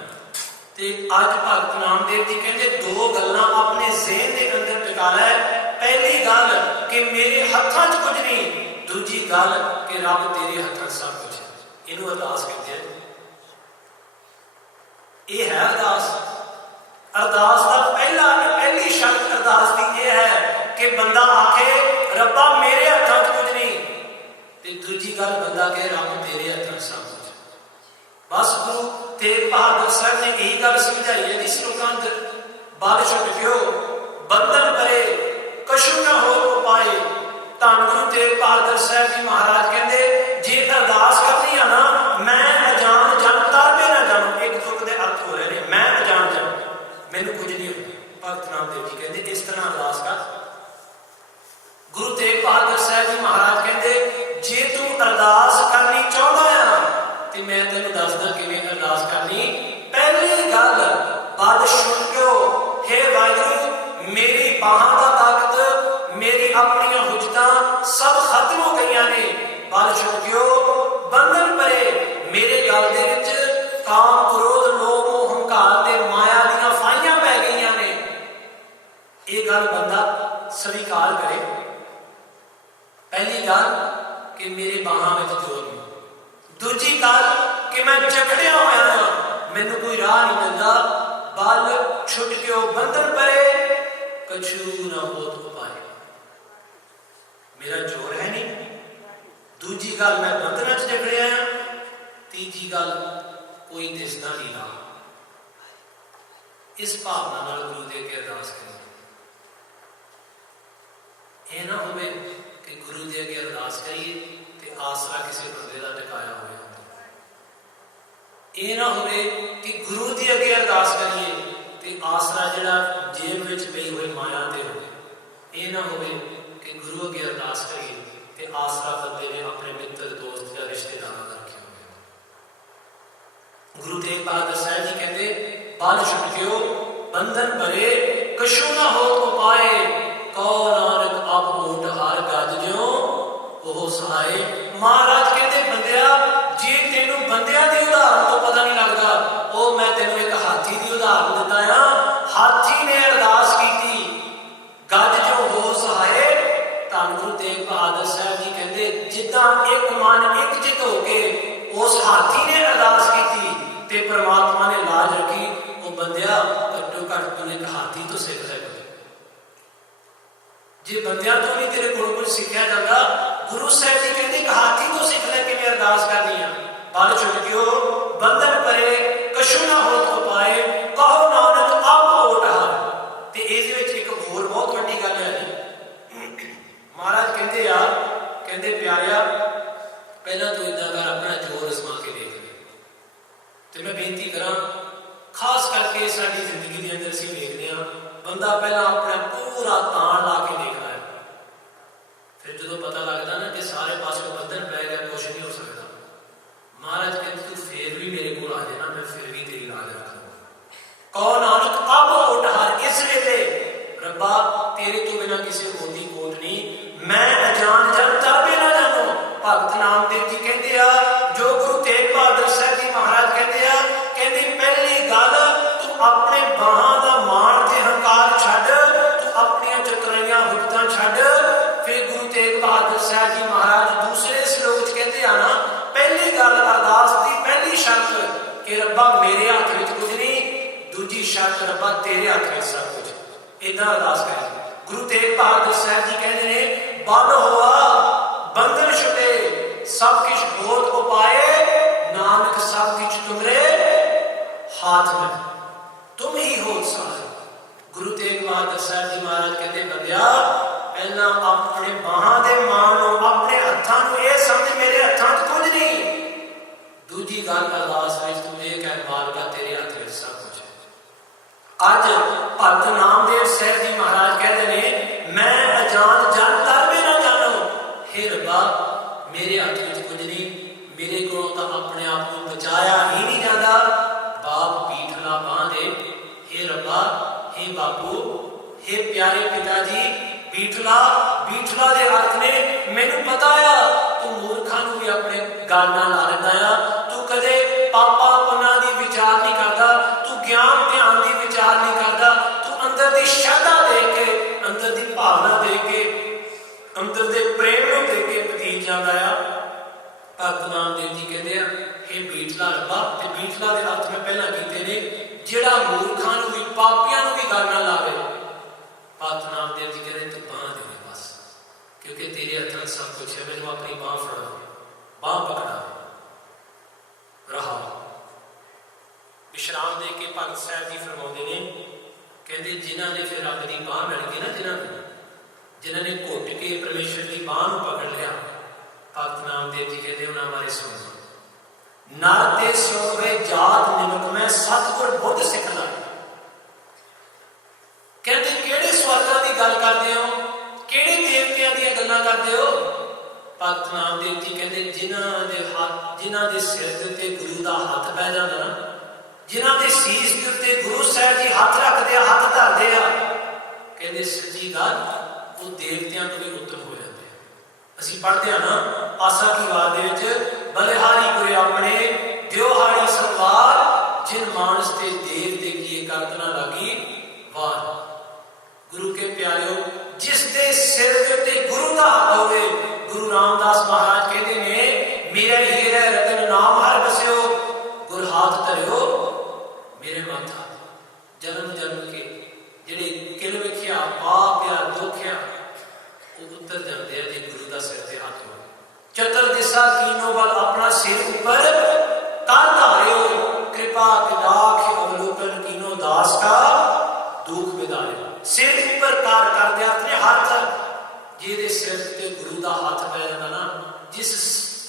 ਤੇ ਅੱਜ ਭਗਤ ਨਾਮਦੇਵ ਜੀ ਕਹਿੰਦੇ ਦੋ ਗੱਲਾਂ ਆਪਣੇ ਜ਼ਿਹਨ ਦੇ ਅੰਦਰ ਟਿਕਾ ਲੈ। ਪਹਿਲੀ ਗੱਲ ਕਿ ਮੇਰੇ ਹੱਥਾਂ 'ਚ ਕੁਝ ਨਹੀਂ, ਦੂਜੀ ਗੱਲ ਕਿ ਰੱਬ ਤੇਰੇ ਹੱਥਾਂ 'ਚ ਸਭ ਕੁਝ ਹੈ। ਇਹਨੂੰ ਅਰਦਾਸ ਕਹਿੰਦੇ ਆ। ਇਹ ਹੈ ਅਰਦਾਸ। ਅਰਦਾਸ ਦਾ ਪਹਿਲੀ ਸ਼ਰਤ ਅਰਦਾਸ ਦੀ ਇਹ ਹੈ ਕਿ ਬੰਦਾ ਆਖੇ ਰੱਬਾ ਮੇਰੇ ਹੱਥਾਂ 'ਚ ਕੁਝ ਨਹੀਂ, ਤੇ ਦੂਜੀ ਗੱਲ ਬੰਦਾ ਕਹੇ ਰੱਬ ਤੇਰੇ ਹੱਥਾਂ 'ਚ ਸਭ ਕੁਝ। ਬਸ ਗੁਰੂ ਤੇਗ ਬਹਾਦਰ ਸਾਹਿਬ ਨੇ ਇਹੀ ਗੱਲ ਸਮਝਾਈ ਹੈ ਕਿ ਸ਼ਲੋਕਾਂ ਅੰਦਰ, ਬਲ ਛੁੱਟ ਗਿਓ ਬੰਧਨ ਕਰੇ ਕਛੂ ਨਾ ਹੋ ਉਪਾਏ। ਧੰਨ ਗੁਰੂ ਤੇਗ ਬਹਾਦਰ ਸਾਹਿਬ ਜੀ ਮਹਾਰਾਜ ਕਹਿੰਦੇ ਜੇ ਅਰਦਾਸ ਕਰਨੀ ਆ ਨਾ, ਮੈਂ ਅਜਾਨ ਜਨ ਤਰਬੇ ਨਾ ਜਾਣੋ। ਇੱਕ ਤੁਕ ਦੇ ਅਰਥ ਹੋ ਰਹੇ ਨੇ, ਮੈਂ ਅਜਾਨ ਜਨ, ਮੈਨੂੰ ਕੁਝ ਨਹੀਂ ਹੁੰਦਾ। ਭਗਤ ਨਾਮਦੇਵ ਜੀ ਕਹਿੰਦੇ ਇਸ ਤਰ੍ਹਾਂ ਅਰਦਾਸ ਕਰ। ਗੁਰੂ ਤੇਗ ਬਹਾਦਰ ਸਾਹਿਬ ਜੀ ਮਹਾਰਾਜ ਕਹਿੰਦੇ ਜੇ ਤੂੰ ਅਰਦਾਸ ਕਰਨੀ ਚਾਹੁੰਦਾ ਆ ਤੇ ਮੈਂ ਤੈਨੂੰ ਦੱਸਦਾ ਕਿਵੇਂ ਅਰਦਾਸ ਕਰਨੀ। ਪਹਿਲੀ ਗੱਲ ਬਲ ਛੁੱਟ ਗਿਓ, ਹੇ ਵਾਹਿਗੁਰੂ ਮੇਰੀ ਬਾਹਾਂ ਦਾ ਤਾਕਤ, ਮੇਰੀ ਆਪਣੀਆਂ ਹੁਜਤਾਂ ਸਭ ਖਤਮ ਹੋ ਗਈਆਂ ਨੇ। ਬਲ ਛੁੱਟ ਗਿਓ ਬੰਧਨ ਪਰੇ, ਮੇਰੇ ਗਲ ਦੇ ਵਿੱਚ ਕਾਮ ਕ੍ਰੋਧ ਲੋਭ ਮੋਹ ਹੰਕਾਰ ਤੇ ਮਾਇਆ ਦੀਆਂ ਫਾਹੀਆਂ ਪੈ ਗਈਆਂ ਨੇ। ਇਹ ਗੱਲ ਬੰਦਾ ਸਵੀਕਾਰ ਕਰੇ। ਪਹਿਲੀ ਗੱਲ ਕਿ ਮੇਰੇ ਬਾਹਾਂ ਵਿੱਚ ਜ਼ੋਰ ਨਹੀਂ। ਦੂਜੀ ਗੱਲ ਕਿ ਮੈਂ ਜਕੜਿਆ ਹੋਇਆ ਹਾਂ, ਮੈਨੂੰ ਕੋਈ ਰਾਹ ਨਹੀਂ ਮਿਲਦਾ। ਬਲ ਛੁੱਟ ਗਿਓ ਬੰਧਨ ਪਰੇ ਕਛੂ ਨਾ ਹੋਤ ਉਪਾਏ, ਮੇਰਾ ਜ਼ੋਰ ਹੈ ਨਹੀਂ। ਦੂਜੀ ਗੱਲ ਮੈਂ ਬੰਧਨਾਂ 'ਚ ਜਕੜਿਆ ਹਾਂ। ਤੀਜੀ ਗੱਲ ਕੋਈ ਦਿਸਦਾ ਨਹੀਂ ਰਾਹ। ਇਸ ਭਾਵਨਾ ਨਾਲ ਗੁਰੂ ਦੇ ਅੱਗੇ ਅਰਦਾਸ ਕਰੋ। ਇਹ ਨਾ ਹੋਵੇ ਕਿ ਗੁਰੂ ਦੇ ਅੱਗੇ ਅਰਦਾਸ ਕਰੀਏ ਤੇ ਆਸਰਾ ਕਿਸੇ ਬੰਦੇ ਦਾ ਟਿਕਾਇਆ ਹੋਇਆ। ਇਹ ਨਾ ਹੋਵੇ ਕਿ ਗੁਰੂ ਦੇ ਅੱਗੇ ਅਰਦਾਸ ਕਰੀਏ ਤੇ ਆਸਰਾ ਜਿਹੜਾ ਜੇਬ ਵਿੱਚ ਪਈ ਹੋਈ ਮਾਇਆ ਤੇ ਹੋਵੇ। ਇਹ ਨਾ ਹੋਵੇ ਕਿ ਗੁਰੂ ਅੱਗੇ ਅਰਦਾਸ ਕਰੀਏ ਤੇ ਆਸਰਾ ਬੰਦੇ ਨੇ ਆਪਣੇ ਮਿੱਤਰ ਦੋਸਤ ਜਾਂ ਰਿਸ਼ਤੇਦਾਰਾਂ ਦਾ ਰੱਖਿਆ ਹੋਇਆ। ਗੁਰੂ ਤੇਗ ਬਹਾਦਰ ਸਾਹਿਬ ਜੀ ਕਹਿੰਦੇ ਬਲ ਛੁੱਟ ਗਿਓ ਬੰਧਨ ਭਰੇ ਕਛੂ ਨਾ ਹੋਤ ਉਪਾਏ। ਕਉ ਨਾਨਕ ਅਬ ਓਟ ਹਰ ਗੱਜ ਜਿਉ ਉਹ ਸਹਾਏ। ਮਹਾਰਾਜ ਕਹਿੰਦੇ ਬੰਦਿਆ, ਜੇ ਤੈਨੂੰ ਬੰਦਿਆਂ ਦੀ ਉਦਾਹਰਨ ਤੋਂ ਪਤਾ ਨਹੀਂ ਲੱਗਦਾ, ਉਹ ਮੈਂ ਤੈਨੂੰ ਇੱਕ ਹਾਥੀ ਦੀ ਉਦਾਹਰਨ ਦਿੱਤਾ ਆ। ਹਾਥੀ ਨੇ ਅਰਦਾਸ ਕੀਤੀ ਗੱਜ ਜੋ ਹੋ ਸਹਾਏ, ਧੰਨ ਗੁਰੂ ਤੇਗ ਬਹਾਦਰ ਸਾਹਿਬ ਜੀ ਕਹਿੰਦੇ ਜਿੱਦਾਂ ਇੱਕ ਮਨ ਇੱਕ ਚਿੱਤ ਹੋ ਕੇ ਉਸ ਹਾਥੀ ਨੇ ਅਰਦਾਸ ਕੀਤੀ ਤੇ ਪਰਮਾਤਮਾ ਨੇ ਲਾਜ ਰੱਖੀ। ਉਹ ਬੰਦਿਆ ਘੱਟੋ ਘੱਟ ਤੂੰ ਇੱਕ ਹਾਥੀ ਤੋਂ ਸਿੱਖ ਲੈ। ਜੇ ਬੰਦਿਆਂ ਤੋਂ ਵੀ ਤੇਰੇ ਕੋਲ ਕੁਝ ਸਿੱਖਿਆ ਜਾਂਦਾ, ਗੁਰੂ ਸਾਹਿਬ ਜੀ ਕਹਿੰਦੇ ਇੱਕ ਹਾਥੀ ਤੋਂ ਸਿੱਖ ਲੈ ਕਿਵੇਂ ਅਰਦਾਸ ਕਰਨੀ ਆ। ਬਲ ਛੁਟਕਿਓ ਬੰਧਨ ਪਰੇ ਕਛੂ ਨਾ ਹੋਤ ਉਪਾਏ ਕਹੋ ਨਾਨਕ ਆਪ ਓਟ ਹਰ। ਤੇ ਇਹਦੇ ਵਿੱਚ ਇੱਕ ਹੋਰ ਬਹੁਤ ਵੱਡੀ ਗੱਲ ਹੈ ਜੀ। ਮਹਾਰਾਜ ਕਹਿੰਦੇ ਆ, ਕਹਿੰਦੇ ਪਿਆਰਿਆ ਪਹਿਲਾਂ ਤੂੰ ਇਦਾਂ ਕਰ ਆਪਣਾ ਜੋਰ ਅਜ਼ਮਾ ਕੇ ਦੇਖ ਲੈ। ਤੇ ਮੈਂ ਬੇਨਤੀ ਕਰਾਂ ਖਾਸ ਕਰਕੇ ਸਾਡੀ ਜ਼ਿੰਦਗੀ ਦੇ ਅੰਦਰ ਅਸੀਂ ਵੇਖਦੇ ਹਾਂ ਬੰਦਾ ਪਹਿਲਾਂ ਆਪਣਾ ਪੂਰਾ ਤਾਣ ਲਾ ਕੇ ਦੇਖਦਾ ਹੈ, ਫਿਰ ਜਦੋਂ ਪਤਾ ਲੱਗਦਾ ਨਾ ਕਿ ਸਾਰੇ ਪਾਸੇ ਬੰਧਨ ਪੈ ਗਿਆ, ਕੁਛ ਨਹੀਂ ਹੋ ਸਕਦਾ, ਮਹਾਰਾਜ ਕਹਿੰਦੇ ਤੂੰ ਫੇਰ ਵੀ ਮੇਰੇ ਕੋਲ ਆ ਜਾਣਾ, ਮੈਂ ਫਿਰ ਵੀ ਤੇਰੀ ਲਾਜ ਰੱਖ ਲਵਾਂ। ਕਹੋ ਨਾਨਕ ਆਪ ਓਟ ਹਰ। ਇਸ ਵੇਲੇ ਰੱਬਾ ਤੇਰੇ ਤੋਂ ਬਿਨਾਂ ਕਿਸੇ ਹੋਰ ਦੀ ਓਟ ਨਹੀਂ, ਮੈਂ ਅਜਾਨ ਜਨ ਤਰਬੇ ਨਾ ਜਾਣੋ। ਭਗਤ ਨਾਮਦੇਵ ਜੀ ਕਹਿੰਦੇ ਆ, ਜੋ ਗੁਰੂ ਤੇਗ ਬਹਾਦਰ ਸਾਹਿਬ ਜੀ ਮਹਾਰਾਜ ਕਹਿੰਦੇ ਆ, ਕਹਿੰਦੇ ਪਹਿਲੀ ਗੱਲ ਤੂੰ ਆਪਣੇ ਬਾਹਾਂ ਦਾ ਮਾਣ ਤੇ ਹੰਕਾਰ ਛੱਡ, ਤੂੰ ਆਪਣੀਆਂ ਚਤੁਰਾਈਆਂ ਹੁਕਤਾਂ ਛੱਡ। ਫਿਰ ਗੁਰੂ ਤੇਗ ਬਹਾਦਰ ਸਾਹਿਬ ਜੀ ਮਹਾਰਾਜ ਦੂਸਰੇ ਸ਼ਲੋਕ 'ਚ ਕਹਿੰਦੇ ਆ ਨਾ, ਪਹਿਲੀ ਗੱਲ ਅਰਦਾਸ ਦੀ ਪਹਿਲੀ ਸ਼ਰਤ ਕਿ ਰੱਬਾ ਮੇਰੇ ਹੱਥ ਵਿੱਚ ਕੁਝ ਨਹੀਂ, ਦੂਜੀ ਸ਼ਰਤ ਰੱਬਾ ਤੇਰੇ ਹੱਥ ਵਿੱਚ ਸਭ ਕੁਝ। ਏਦਾਂ ਅਰਦਾਸ ਕਰੇ। ਗੁਰੂ ਤੇਗ ਬਹਾਦਰ ਸਾਹਿਬ ਜੀ ਕਹਿੰਦੇ ਨੇ ਬਲ ਹੋਆ ਬੰਧਨ ਛੁਟੇ ਸਭ ਕੁਛ ਹੋਤ ਉਪਾਏ ਨਾਨਕ ਸਭ ਕੁਛ ਤੁਮਰੇ ਹਾਥ में, तुम ही हो सहाय। गुरु तेग बहादुर साहब जी महाराज कहते बंदिया पहला अपने बाहां दे मानो, अपने हत्थां नूं ये समझ मेरे हत्थां 'च कुछ नहीं। दूजी गल अरदास विच तूं ये कह मालका तेरे हत्थ विच सब कुछ है। अज भगत नामदेव साहब जी महाराज कहते ने मैं अजान जन तरबे ना जानो। हे रब्बा मेरे हत्थ विच कुछ नहीं, मेरे को तो अपने आप को बचाया ही नहीं जाता। बाप बीठला बांह दे। हे रब्बा हे बापू हे प्यारे पिता जी बीठला, बीठला दे अर्थ ने मैनू पता आ तू मूर्खां नूं भी अपने गल नाल ला लैंदा आ। तू कदे पापा पुन्ना दी विचार नहीं करदा, तू ज्ञान ध्यान दी विचार नहीं करदा, तू अंदर दी श्रद्धा देख के, अंदर दी भावना देख के, अंदर दे प्रेम नूं देख के बतीत जांदा आ। भगत नामदेव जी कहते हैं हे बीठला रब्बा, ते बीठला दे अर्थ में पहला कीते ने ਜਿਹੜਾ ਮੂਰਖਾਂ ਨੂੰ ਵੀ ਪਾਪੀਆਂ ਨੂੰ ਵੀ ਗੱਲ ਨਾ ਲਾਵੇ। ਭਗਤ ਨਾਮਦੇਵ ਜੀ ਕਹਿੰਦੇ ਤੂੰ ਬਾਂਹ ਦੇ ਬਸ, ਕਿਉਂਕਿ ਤੇਰੇ ਹੱਥਾਂ 'ਚ ਸਭ ਕੁਛ ਹੈ, ਮੈਨੂੰ ਆਪਣੀ ਬਾਂਹ ਫੜਾ, ਬਾਂਹ ਪਕੜਾ ਰਹਾ। ਵਿਸ਼ਰਾਮ ਦੇ ਕੇ ਭਗਤ ਸਾਹਿਬ ਜੀ ਫਰਮਾਉਂਦੇ ਨੇ, ਕਹਿੰਦੇ ਜਿਨ੍ਹਾਂ ਨੇ ਫਿਰ ਰੱਬ ਦੀ ਬਾਂਹ ਮਿਲ ਗਈ ਨਾ, ਜਿਨ੍ਹਾਂ ਨੇ ਘੁੱਟ ਕੇ ਪਰਮੇਸ਼ਰ ਦੀ ਬਾਂਹ ਨੂੰ ਪਕੜ ਲਿਆ, ਭਗਤ ਨਾਮਦੇਵ ਜੀ ਕਹਿੰਦੇ ਉਹਨਾਂ ਬਾਰੇ ਸੁਣੋ। नर ते सोवे जात निमक में सतगुर बुद्ध सिख लाए। कहते किहड़े स्वर्गां दी गल करदे हो, किहड़े देवतियां दी गल्लां करदे हो। भगत नामदेव जी कहते जिन्हां दे सिर दे उत्ते गुरु दा हत्थ पै जांदा ना, जिन्हां दे सीस दे उत्ते गुरु साहिब जी हत्थ रखदे आ, हत्थ धरदे आ, कहते सच्ची गल वो देवतियां तो भी उत्तम हो जाते हैं। असीं पढ़दे आ ना आसा की वार दे विच बलिहारी कोई अपने दियोहारी सलवार जिन मानस ते देव दे किए करतना लगी वार। गुरु के प्यारिओ जिस दे सिर दे उत्ते गुरु दा हाथ होवे, गुरु रामदास महाराज कहते ने मेरा हीरा रतन नाम हर बसियो, गुर हाथ धरियो मेरे माथा। जन्म जन्म के जिहड़े किल विखिया पाप या दुख आ वो उतर जाते हैं जे गुरु दा सिर ते हाथ हो। चतर दिशा कीनो बल अपना सिर ऊपर कर धारियो, कृपा किदाख अवलोकन कीनो दास का दुख विदारियो। सिर ऊपर कर दे अपने हाथ, जिहदे सिर ते गुरु दा हाथ पै जांदा ना, जिस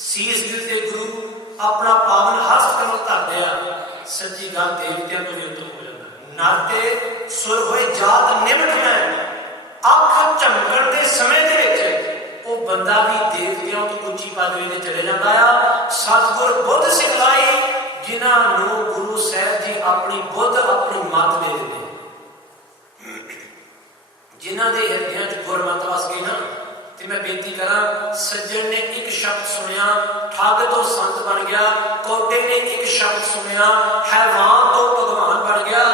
सीस दे उत्ते गुरु अपना पावन हस्त कमल धरदे आ, सच्ची गल देवतियां तो भी उत्तम हो जांदा। नर ते सुर होए जात निमट में, अख झमकण दे समय दे विच वो बंदा भी देवतियों तो उच्ची पदवी ते चले जाता है। सतगुर बुद्ध सिखलाई जिन्हां नूं गुरु साहिब जी अपनी बुद्ध अपनी मत दे दिंदे, जिन्हां दे हिरदियां च गुरमत वस गई ना। ते मैं बेनती करा सज्जन ने एक शब्द सुनिया ठग तो संत बन गया, कोटे ने एक शब्द सुनिया हैवान तो भगवान बन गया।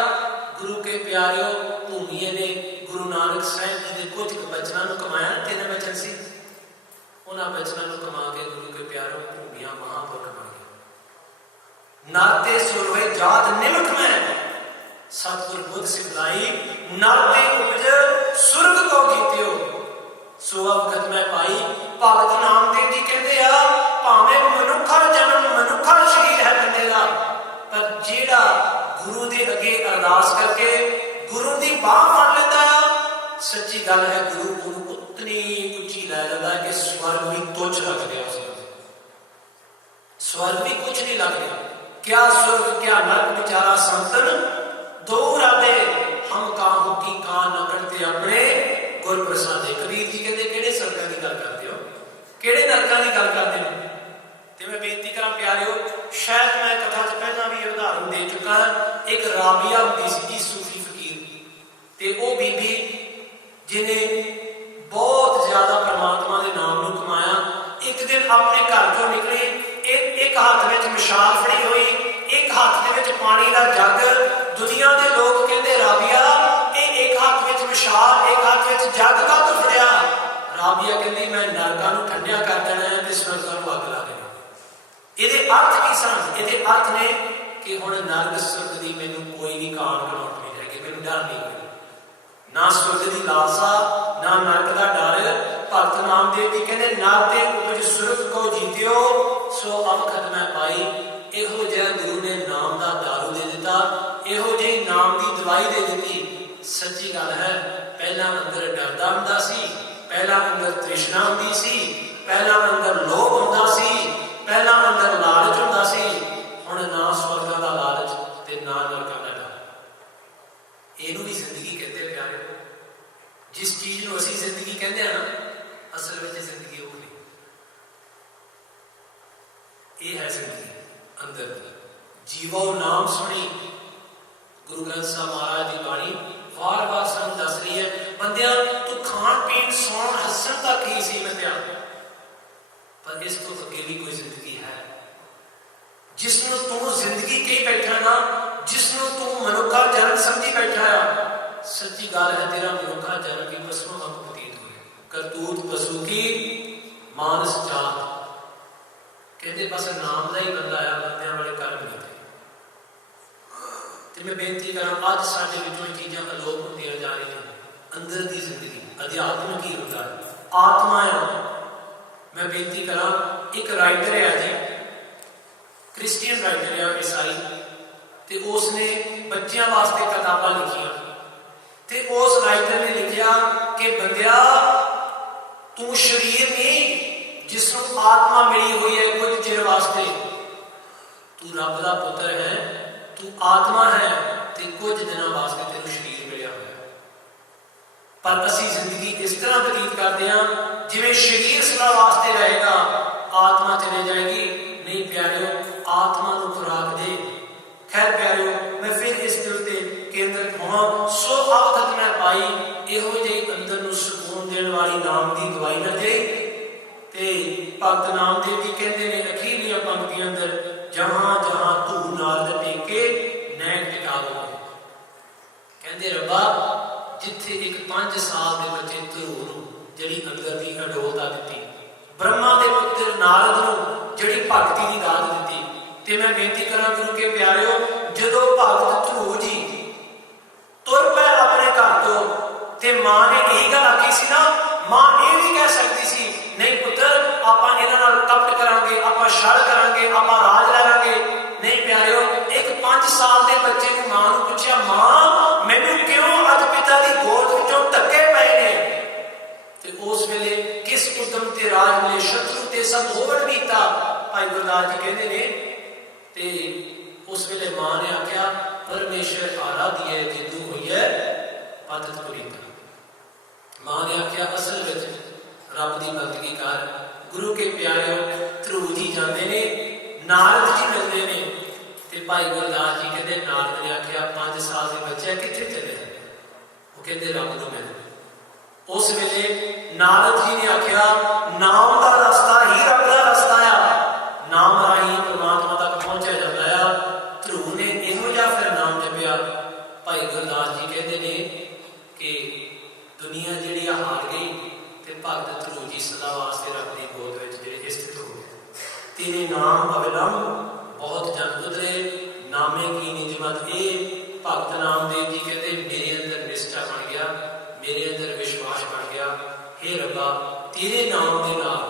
गुरु के प्यारिओ भूमिए ने गुरु नानक साहिब जी के कुछ बचनों को कमाया, 3 वचन सी उन्हां बचनां नूं कमा के गुरु के प्यारों भूमियां महापुरख बन गए। नाते सुर होए जात निमक में सतगुर बुद्ध सिखलाई, नाते उपज सुरग को जीत्यो सो अवगत मैं पाई। भगत नामदेव जी कहते आ भावें मनुखा जन्म मनुखा शरीर है बंदे दा, पर जेड़ा गुरु दे अगे अरदास करके गुरु दी बाह फड़ लेंदा सच्ची गल है गुरु उन्हें उतनी उच्ची लै लेंदा कि स्वर्ग भी तुच्छ लग गया। स्वर्ग भी कुछ नहीं लग गया। क्या स्वर्ग क्या नरक बेचारा संतन दो राधे हम काहू की कान न करते अपने गुर प्रसादे। कबीर जी कहते किहड़े स्वर्गां दी गल करते हो, किहड़े नरकां दी गल करते हो। ते मैं बेनती करा प्यारिओ, शायद मैं कथा च पहला भी उदाहरण दे चुका। एक राबिया हुंदी सी जी सूफी फकीर, ते वो बीबी जिन्हें बहुत ज्यादा परमात्मा के नाम नूं कमाया, एक दिन अपने घर चों निकली, एक हाथ में मिसाल फड़ी हुई, एक हाथ में पानी का जग। दुनिया के लोग कहते राबिया एक हाथ में मिसाल एक हाथ में जग का तो फड़िया। राबिया कहती मैं नरकां नूं ठंडिया कर देना है ते स्वर्गां नूं अग ला देना। इहदे अर्थ की सन? इहदे अर्थ ने कि हुण नरक स्वर्ग दी मैनूं कोई नहीं कान घलाउण नहीं रहेगी, मैनूं डर नहीं होगा, ना स्वर्ग की लालसा ना नरक का डर। भगत नामदेव जी कहते नाते उपज सुरग को जीत्यो सो अवखत मैं पाई। इहो जिहा गुरु ने नाम का दारू दे दिता, इहो जी नाम की दवाई दे दी। सच्ची गल है, पहला अंदर डरदा हुंदा सी, पहला अंदर तृष्णा हुंदी सी, पहला अंदर लोभ हुंदा सी, पहला अंदर लालच हुंदा सी। हुण ना स्वर्गां दा लालच ते ना नरकां दा डर। इहनूं भी जिंदगी कहते हैं प्यारे। जिस चीज नूं असीं जिंदगी कहते हैं ना, असल में जिंदगी वो नहीं। ये है जिंदगी अंदर। जीवो नाम सुनी, गुरु ग्रंथ साहब महाराज की बाणी वार वार सानूं दस रही है, बंदिया तू खाण पीण सौण हसन तक ही सी बंदिया, पर इस तो अगे भी कोई जिंदगी है जिसनों तू जिंदगी कही बैठा ना, जिसनों तू मनुखा जन्म समझी बैठा है। सच्ची गल है तेरा मनुखा जन्म की पशुओं वांग प्रतीत होए, करतूत पशु की मानस जात। कहते बस नाम का ही बंदा है, बंदियां वाले कर्म नहीं थे। तो मैं बेनती करा अज साडे विचों चीज़ां अलोप होंदियां जा रही हैं। अंदर की जिंदगी अध्यात्म की होता है, आत्मा है। मैं बेनती करा एक राइटर है जी, क्रिश्चियन राइटर है ईसाई, तो उसने बच्चों वास्ते किताबां लिखियां। तो उस राइटर ने लिखा कि बंदिया तू शरीर नहीं जिसनों आत्मा मिली हुई है कुछ चिर वास्ते, तू रब का पुत्र है, तू आत्मा है, तो कुछ दिनों वास्ते तेन शरीर मिलिया हुआ। पर असी जिंदगी इस तरह बतीत करते हैं जिवें शरीर सदा वास्ते रहेगा, आत्मा चले जाएगी। नहीं प्यारिओ, आत्मा को खुराक दे। खैर प्यारिओ, मैं फिर इस उत्ते केंद्रित होवां। सो अवगत मैं पाई, इहो जिही अंदर नूं सुकून देने वाली नाम की दवाई न दे। ते भगत नामदेव जी कहते हैं अखीरलियां पंक्तियां अंदर, जहां जहां तू नारद टेके नैक टिकावो। कहते रब्बा जिथे एक 5 साल के बच्चे ध्रुव नूं जिहड़ी अंदर की अडोलता दी, ब्रह्मा के पुत्र नारद नूं जिहड़ी भगती की दात दी, ते मैं बेनती करा गुरु के प्यारिओ, जदों भगत ध्रुव जी तुर पै अपने घर तो, ते मां ने यही गल आखी सी ना, मां ये भी कह सकती सी नहीं पुत्र आपां इन्हां नाल कपट करांगे, आपां छल करांगे, आपां राज ले लांगे। नहीं प्यारिओ, एक 5 साल के बच्चे ने मां नूं पुछया, मां मैनूं क्यों अज पिता की गोद विचों धक्के पए ने? ते उस वेले किस उदम ते राज मिले, शत्रु ते सब होवण मीता। भाई गुरदास जी कहते ने, ते उस वेले मां ने आख्या परमेश्वर आराधी है जिंदू हुई है पतत पुरीता। मां ने आख्या असल विच रब की बंदगी कर। गुरु के प्यारे ध्रुव जी जाते ने, नारद जी मिलते हैं, तो भाई गुरदास जी कहते नारद ने आख्या 5 साल के बच्चे कितने चले? वो कहते रब को मिल। उस वेले नारद जी ने आख्या नाम का रास्ता ही रब का रास्ता है, नाम राही परमात्मा तक पहुंचा जाता है। ध्रुव ने इहो जिहा फिर नाम जपिया। भाई गुरदास जी कहते हैं कि दुनिया जिहड़ी हार गई, ते भगत ध्रुव जी सदा वास्ते रब दी गोद तेरे नाम अविलंब बहुत जन उतरे, नामे की निजमत ए। भगत नामदेव जी कहते मेरे अंदर निष्ठा बन गया, मेरे अंदर विश्वास बन गया। हे रब्बा तेरे नाम के नाम,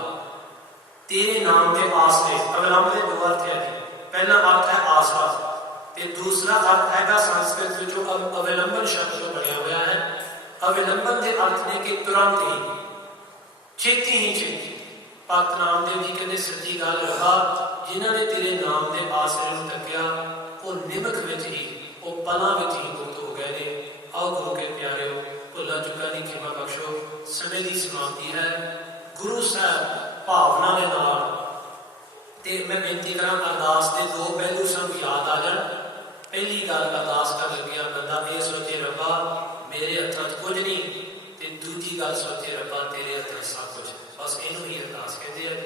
तेरे नाम के आसरे। अविलंब के दो अर्थ है जी। पहला अर्थ है आसरा, ते दूसरा अर्थ है संस्कृत जो अविलंबन शब्द जो बनया हुआ है। अविलंबन के अर्थ ने कि तुरंत ही, छेती ही छेती। भगत नामदेव जी कहते सच्ची गल रहा, जिन्होंने तेरे नाम के आसरे में तकिया वो निमक विच ही, वो पलों में ही मुक्त हो गए ने। आओ गुरु के प्यारे भुला चुका की खिमा बख्शो, समय की समाप्ति है। गुरु साहब भावना के नाल ते मैं बेनती करा अरदास के दो पहलू सब याद आ जाए। पहली गल अरदास कर लगिया बंदा ये सोचे रब्बा मेरे हथों कुछ नहीं, ते दूजी गल सोचे रब्बा तेरे हथों सब कुछ। बस इनू ही अरदास कहते हैं।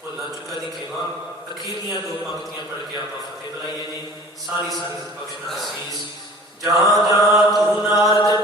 भुला चुका की खेवा अखीरलियां दो पंक्तियां पढ़ के आप फतेह बुलाइए जी। सारी संगत बख्शना असीस। जहाँ जहाँ तू नारद